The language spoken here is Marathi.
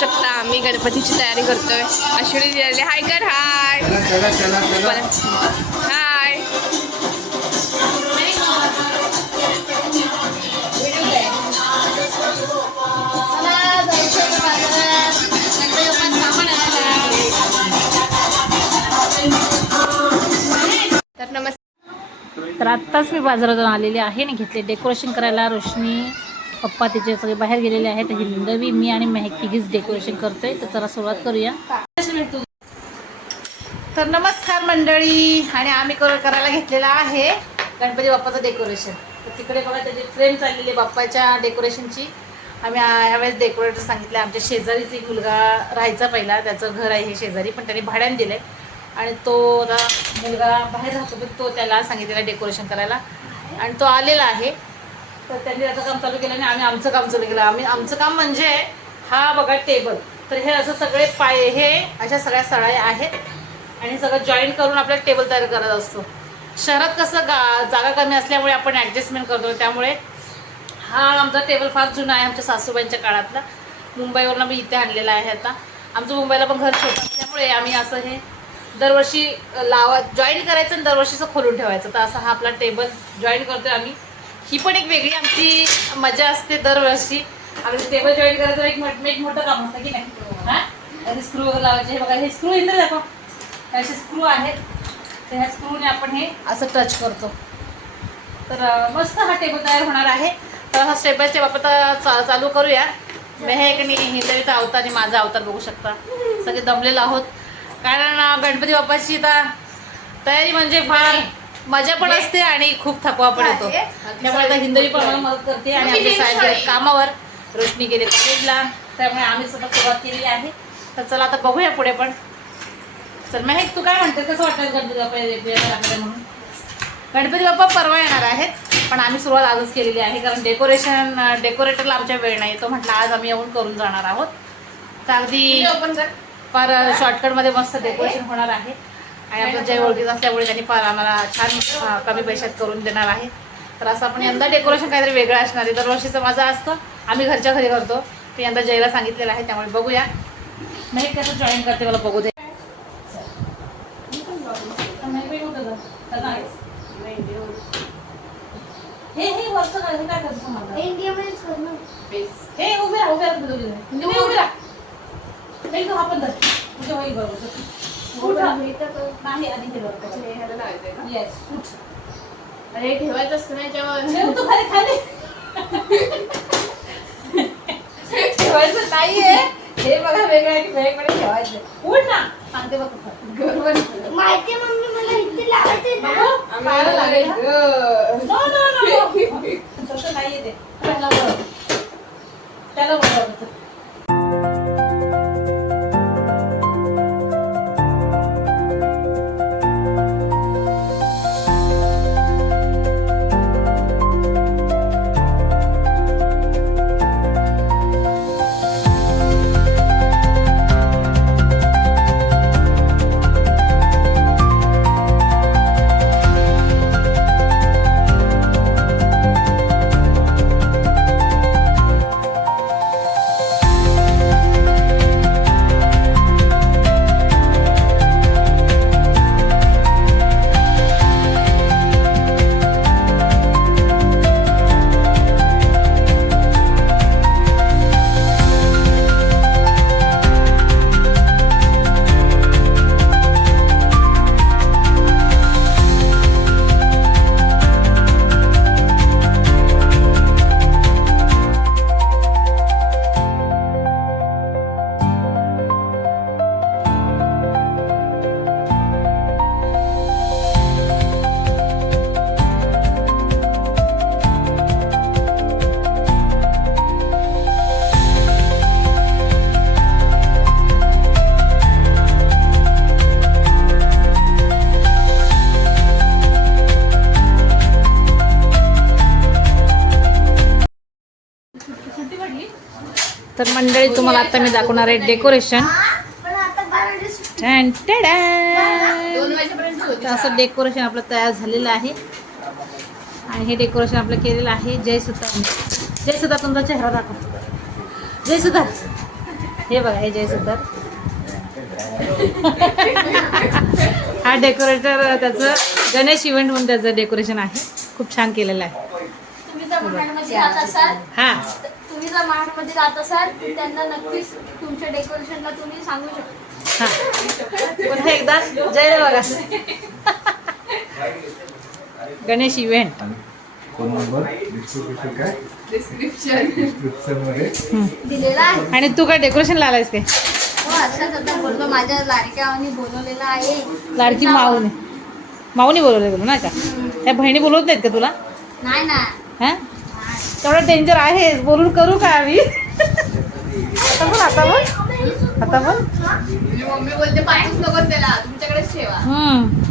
शकता. आम्ही गणपतीची तयारी करतोय. अश्विनी दिलेले हाय कर हाय. चला चला चला चला. हाय. तर नमस्कार तर आत्ताच मी बाजारातून आलेले आहे आणि घेतले डेकोरेशन करायला रोशनी. पप्पा तिचे सगळे बाहेर गेलेले आहेत. हिंदवी मी आणि मेहक तिघीच डेकोरेशन करतोय. तर जरा सुरुवात करूया. तर नमस्कार मंडळी. आणि आम्ही कर करायला घेतलेला आहे गणपती बाप्पाचं डेकोरेशन तर तिकडे बघा त्याची फ्रेम चाललेली आहे बाप्पाच्या डेकोरेशनची आम्ही यावेळेस डेकोरेटर सांगितलं आमच्या शेजारीच एक मुलगा राहायचा पहिला. त्याचं घर आहे हे शेजारी. पण त्याने भाड्याने दिलं आहे आणि तो आता मुलगा बाहेर राहतो पण तो त्याला सांगितलेला डेकोरेशन करायला. आणि तो आलेला आहे. तर त्यांनी त्याचं काम चालू केलं आणि आम्ही आमचं काम चालू केलं. आम्ही आमचं काम म्हणजे हा बघा टेबल तर हे असं सगळे पाय हे अशा सगळ्या सळाया आहेत आणि सगळं जॉईन करून आपल्याला टेबल तयार करत असतो. शहरात कसं गा जागा कमी असल्यामुळे आपण ॲडजस्टमेंट करतो. त्यामुळे हा आमचा टेबल फार जुना आहे आमच्या सासूबाईंच्या काळातला. मुंबईवरून मी इथे आणलेला आहे आता. आमचं मुंबईला पण घर छोटं असल्यामुळे आम्ही असं हे दरवर्षी लावा जॉईन करायचं आणि दरवर्षीचं खोलून ठेवायचं. तर असा हा आपला टेबल जॉईन करतोय आम्ही. ही पण एक वेगळी आमची मजा असते दरवर्षी. आम्ही टेबल जॉईन करायचं एक एक मोठं काम असतं की नाही? स्क्रू वगैरे लावायचे. हे बघा हे स्क्रू इंटर दाखवा. असे स्क्रू आहेत. तर ह्या स्क्रूने आपण हे असं टच करतो. तर मस्त हा टेबल तयार होणार आहे. तर हा स्टेप बाय स्टेप आपण चा- चालू करूया. मेहेकनी हिंदवीचा अवतार आणि माझा अवतार बघू शकता. सगळे दमलेलो आहोत. कारण गणपती बाप्पाची आता तयारी म्हणजे फार मजा पण असते आणि खूप थकवा पण येतो. त्यामुळे आता हिंदवी पण मला मदत करते आणि आमचे साहेब गेले कामावर. रोशनी गेले कॉलेजला. त्यामुळे आम्ही सुद्धा सुरुवात केलेली आहे. तर चला आता बघूया पुढे पण. चल महेक तू काय म्हणते? कसं वाटतं गणपती बाप्पा म्हणून? गणपती बाप्पा परवा येणार आहेत पण आम्ही सुरुवात आजच केलेली आहे कारण डेकोरेशन डेकोरेटरला आमच्या वेळ नाही तो म्हटलं आज आम्ही येऊन करून जाणार आहोत. तर अगदी फार शॉर्टकटमध्ये मस्त डेकोरेशन होणार आहे. आणि आपलं जे ओळखीत असल्यामुळे त्यांनी फार आम्हाला छान कमी पैशात करून देणार आहे. तर असं आपण यंदा डेकोरेशन काहीतरी वेगळं असणार आहे. दरवर्षीचं माझा असतं. आम्ही घरच्या घरी करतो. ते यंदा जयला सांगितलेलं आहे त्यामुळे बघूया. नाही कसं जॉईन करते मला बघू दे. हे हे वरचं काय हे काय करतो हे उभे राहा उभे राहा. म्हणजे उभे राहा. नाही तू हा पण धर तुझ्या होईल बरोबर. नाही आधी हे बरोबर येस उठ अरे ठेवायचं असतं ना याच्यावर. ठेव तू खाली खाली. ठेवायचं नाहीये. हे बघा वेगळं वेगवेगळे ठेवायचं. उठ ना. सांगते बघ माहिती मम्मी मला इथे लावायचे तर मंडळी तुम्हाला आता मी दाखवणार आहे डेकोरेशन असं डेकोरेशन आपलं तयार झालेलं आहे. आणि हे डेकोरेशन आपलं केलेलं आहे जय सुद्धा जय सुद्धा तुमचा चेहरा दाखव. जय सुद्धा हे बघा हे जयसूत्र हा डेकोरेटर त्याचं गणेश इव्हेंट म्हणून त्याचं डेकोरेशन आहे. खूप छान केलेलं आहे. जर महाडमध्ये राहत असाल हा. तुम्ही जर महाडमध्ये राहत असाल तर त्यांना नक्कीच तुमच्या डेकोरेशनला तुम्ही सांगू शकता. हा. पुन्हा एकदा जय बघा. Ganesh event phone number description काय? डिस्क्रिप्शन डिस्क्रिप्शनमध्ये दिलेला आहे. आणि तू काय डेकोरेशन लावलायस काय हो असंच आता बोललो माझ्या लाडक्यावानी बोलवलेला आहे. लाडकी माऊने माऊनी बोलवलं तुला नाही का? त्या बहिणी बोलवत नाहीत का तुला? नाही ना. हा? तेवढं डेंजर आहेच बोलून करू का आम्ही? आता बोल आता बोल. आता बोल. मम्मी बोलते पाहिजे हम्म.